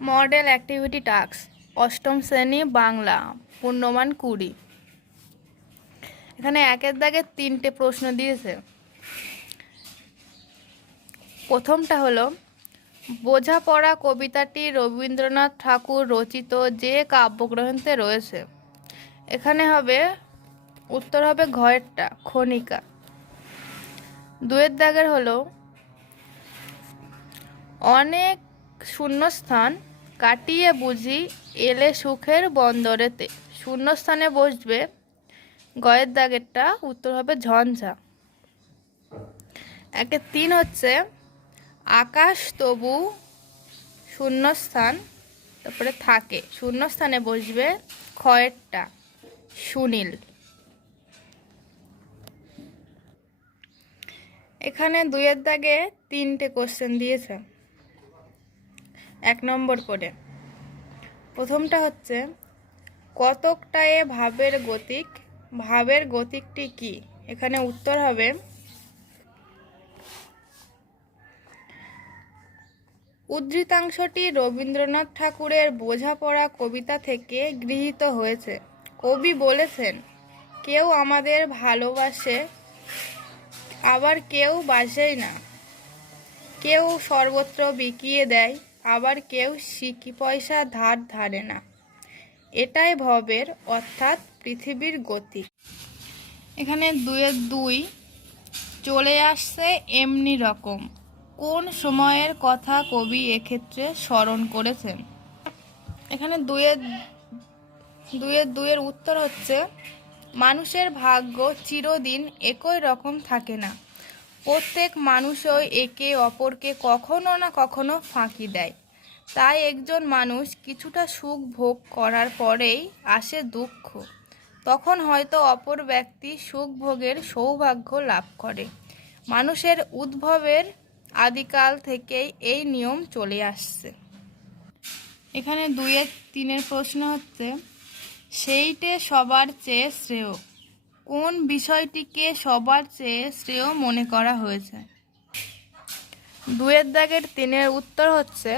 Model activity task অষ্টম শ্রেণী বাংলা পূর্ণমান 20। এখানে একের দাগে 3টে প্রশ্ন দিয়েছে। প্রথমটা হলো বোঝাপড়া কবিতাটি রবীন্দ্রনাথ ঠাকুর রচিত যে কাব্যগ্রন্থে রয়েছে। এখানে হবে উত্তর হবে ঘয়েরটা খনিকা। 2এর দাগের হলো অনেক শূন্যস্থান কাটিয়ে বুঝি এলে সুখের বন্দরেতে। শূন্যস্থানে বসবে গয়ের দাগেরটা উত্তর হবে ঝঞ্ঝা। 1-3 হচ্ছে আকাশ তবু শূন্যস্থান তারপরে থাকে, শূন্যস্থানে বসবে ক্ষয়েরটা সুনীল। এখানে 2এর দাগে 3টে কোশ্চেন দিয়েছে 1 নম্বর করে। প্রথমটা হচ্ছে কতকটা এ ভাবের গতিক, ভাবের গতিকটি কি? এখানে উত্তর হবে উদ্ধৃতাংশটি রবীন্দ্রনাথ ঠাকুরের বোঝাপড়া কবিতা থেকে গৃহীত হয়েছে। কবি বলেছেন, কেউ আমাদের ভালোবাসে আবার কেউ বাসেই না, কেউ সর্বত্র বিকিয়ে দেয় আবার কেউ সিকি পয়সা ধার ধারে না, এটাই ভবের অর্থাৎ পৃথিবীর গতি। এখানে 2-এর 2 চলে আসছে এমনি রকম। কোন সময়ের কথা কবি এক্ষেত্রে স্মরণ করেছেন? এখানে 2-এর উত্তর হচ্ছে মানুষের ভাগ্য চিরদিন একই রকম থাকে না, প্রত্যেক মানুষই একে অপরকে কখনো না কখনো ফাঁকি দেয়। তাই একজন মানুষ কিছুটা সুখ ভোগ করার পরেই আসে দুঃখ, তখন হয়তো অপর ব্যক্তি সুখ ভোগের সৌভাগ্য লাভ করে। মানুষের উদ্ভবের আদিকাল থেকেই এই নিয়ম চলে আসছে। এখানে 2-3 প্রশ্ন হচ্ছে সেইটে সবার চেয়ে শ্রেয়। কোন বিষয়টিকে সবার চেয়ে শ্রেয় মনে করা হয়েছে? 2-এর দাগের 3-এর উত্তর হচ্ছে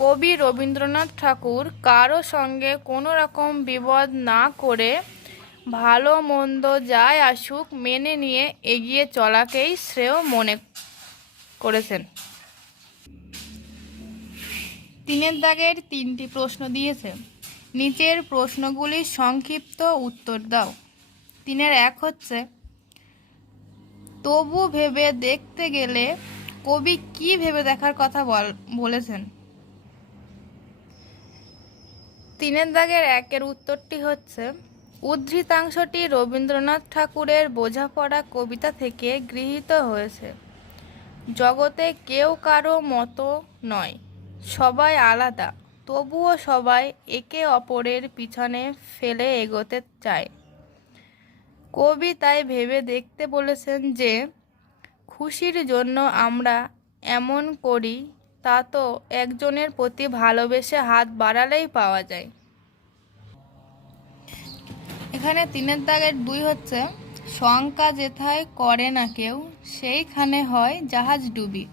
কবি রবীন্দ্রনাথ ঠাকুর কারো সঙ্গে কোনো রকম বিবাদ না করে ভালো মন্দ যাই আসুক মেনে নিয়ে এগিয়ে চলাকেই শ্রেয় মনে করেছেন। 3-এর দাগের 3টি প্রশ্ন দিয়েছে, নিচের প্রশ্নগুলির সংক্ষিপ্ত উত্তর দাও। 3-এর 1 হচ্ছে তবু ভেবে দেখতে গেলে কবি কি ভেবে দেখার কথা বলেছেন? 3-এর দাগের 1-এর উত্তরটি হচ্ছে উদ্ধৃতাংশটি রবীন্দ্রনাথ ঠাকুরের বোঝাপড়া কবিতা থেকে গৃহীত হয়েছে। জগতে কেউ কারো মতো নয়, সবাই আলাদা, তবুও সবাই একে অপরের পিছনে ফেলে এগোতে চায়। কবি তাই ভেবে দেখতে বলেছেন যে খুশির জন্য আমরা এমন করি তা তো একজনের প্রতি ভালোবেসে হাত বাড়ালেই পাওয়া যায়। এখানে 3-এর দাগের 2 হচ্ছে শঙ্কা যেথায় করে না কেউ সেইখানে হয় জাহাজ ডুবি।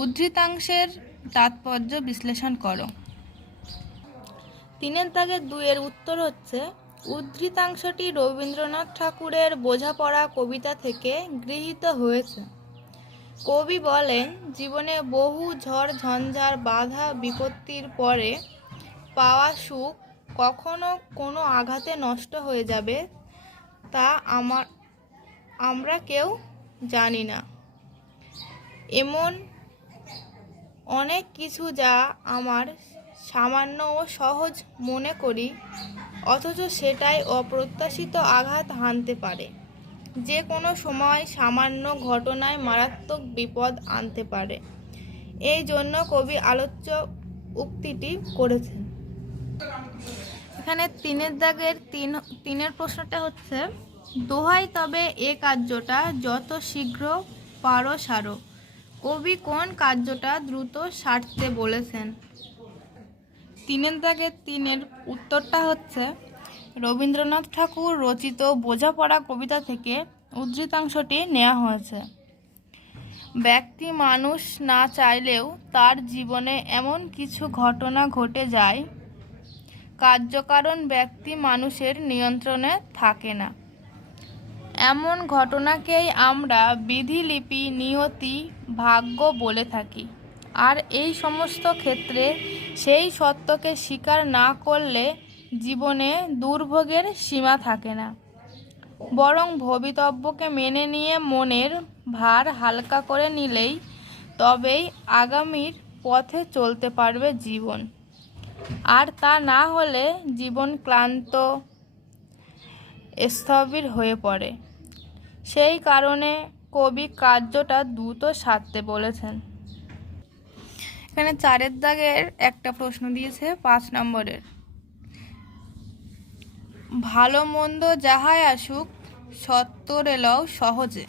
উদ্ধৃতাংশের তাৎপর্য বিশ্লেষণ করো। 3-এর দাগের 2-এর উত্তর হচ্ছে উদ্ধৃতাংশটি রবীন্দ্রনাথ ঠাকুরের বোঝাপড়া কবিতা থেকে গৃহীত হয়েছে। কবি বলেন, জীবনে বহু ঝড় ঝঞ্ঝার বাধা বিপত্তির পরে পাওয়া সুখ কখনো কোনো আঘাতে নষ্ট হয়ে যাবে তা আমরা কেউ জানি না। এমন অনেক কিছু যা আমার সামান্য ও সহজ মনে করি, অথচ সেটাই অপ্রত্যাশিত আঘাত হানতে পারে। যে কোনো সময় সামান্য ঘটনায় মারাত্মক বিপদ আনতে পারে। এই জন্য কবি আলোচ্য উক্তিটি করেছেন। এখানে 3-এর দাগের 3-এর প্রশ্নটা হচ্ছে দোহাই তবে এ কার্যটা যত শীঘ্র পারো সারো। কবি কোন কার্যটা দ্রুত সারতে বলেছেন? 3-এর দাগের 3-এর উত্তরটা হচ্ছে রবীন্দ্রনাথ ঠাকুর রচিত বোঝাপড়া কবিতা থেকে উদ্ধৃতাংশটি নেওয়া হয়েছে। ব্যক্তি মানুষ না চাইলেও তার জীবনে এমন কিছু ঘটনা ঘটে যায়, কার্যকারণ ব্যক্তি মানুষের নিয়ন্ত্রণে থাকে না। এমন ঘটনাকেই আমরা বিধিলিপি, নিয়তি, ভাগ্য বলে থাকি। আর এই সমস্ত ক্ষেত্রে সেই সত্যকে স্বীকার না করলে জীবনে দুর্ভোগের সীমা থাকে না, বরং ভবিতব্যকে মেনে নিয়ে মনের ভার হালকা করে নিলেই তবেই আগামীর পথে চলতে পারবে জীবন। আর তা না হলে জীবন ক্লান্ত, স্থবির হয়ে পড়ে। সেই কারণে কবি কার্যটা দ্রুত সারতে বলেছেন। এখানে 4 দাগের একটা প্রশ্ন দিয়েছে 5 নম্বরের। ভালো মন্দ যাহাই আসুক সত্তর এলাও সহজে।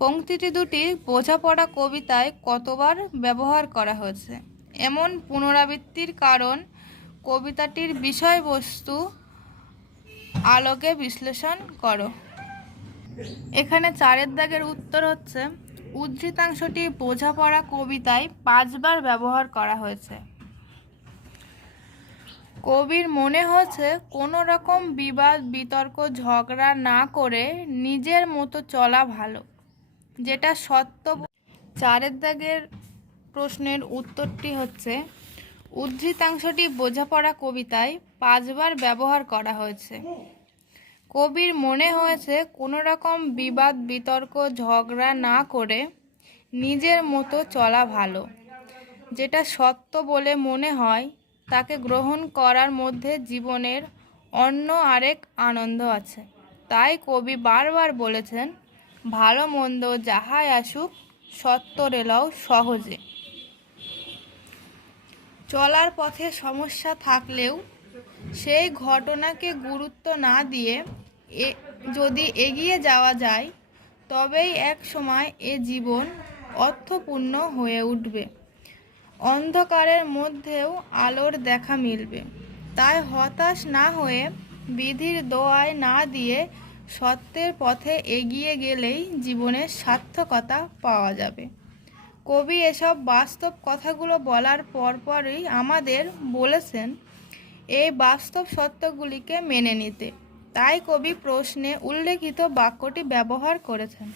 পংক্তিটি দুটি বোঝাপড়া কবিতায় কতবার ব্যবহার করা হয়েছে? এমন পুনরাবৃত্তির কারণ কবিতাটির বিষয়বস্তু আলোকে বিশ্লেষণ করো। এখানে 4 দাগের উত্তর হচ্ছে উদ্ধৃতাংশটি বোঝাপড়া কবিতায় 5 বার ব্যবহার করা হয়েছে। কবির মনে হচ্ছে কোনো রকম বিবাদ, বিতর্ক, ঝগড়া না করে নিজের মতো চলা ভালো, যেটা সত্য। 4 দাগের প্রশ্নের উত্তরটি হচ্ছে উদ্ধৃতাংশটি বোঝাপড়া কবিতায় 5 বার ব্যবহার করা হয়েছে। কবির মনে হয়েছে কোনো রকম বিবাদ, বিতর্ক, ঝগড়া না করে নিজের মতো চলা ভালো, যেটা সত্য বলে মনে হয় তাকে গ্রহণ করার মধ্যে জীবনের অন্য আরেক আনন্দ আছে। তাই কবি বারবার বলেছেন ভালো মন্দ যাহাই আসুক সত্তর এলাও সহজে। চলার পথে সমস্যা থাকলেও সেই ঘটনাকে গুরুত্ব না দিয়ে যদি এগিয়ে যাওয়া যায় তবেই এক সময় এ জীবন অর্থপূর্ণ হয়ে উঠবে, অন্ধকারের মধ্যেও আলোর দেখা মিলবে। তাই হতাশ না হয়ে বিধির দোয়ায় না দিয়ে সত্যের পথে এগিয়ে গেলেই জীবনের সার্থকতা পাওয়া যাবে। কবি এসব বাস্তব কথাগুলো বলার পরপরই আমাদের বলেছেন এই বাস্তব সত্যগুলিকে মেনে নিতে। তাই কবি প্রশ্নে উল্লেখিত বাক্যটি ব্যবহার করেছেন।